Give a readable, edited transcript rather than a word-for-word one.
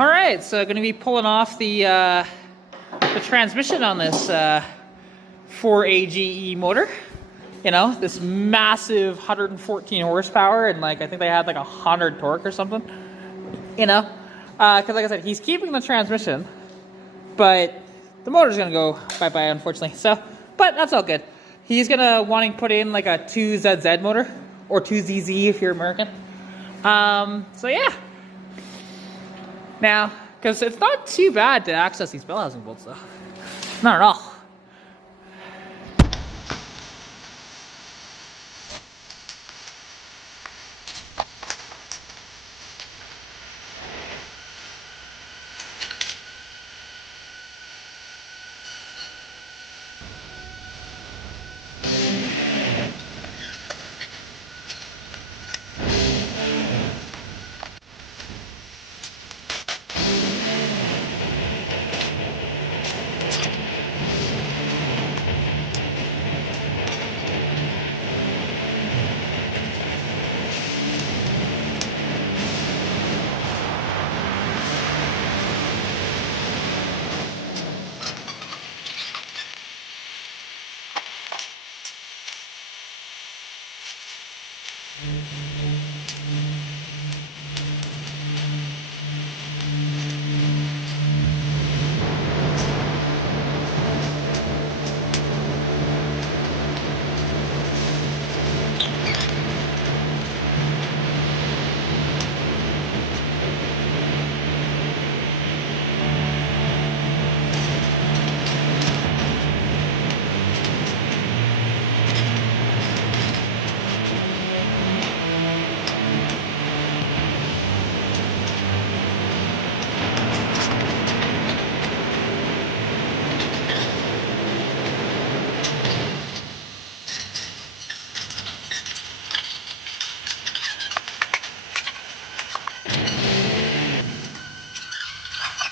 All right, so going to be pulling off the transmission on this 4A-GE motor. You know, this massive 114 horsepower, and like I think they had like 100 torque or something. You know, because like I said, he's keeping the transmission, but the motor's gonna go bye-bye, unfortunately. So, but that's all good. He's gonna wanting to put in like a 2ZZ motor, or 2ZZ if you're American. So yeah. Now, because it's not too bad to access these bell housing bolts though. Not at all.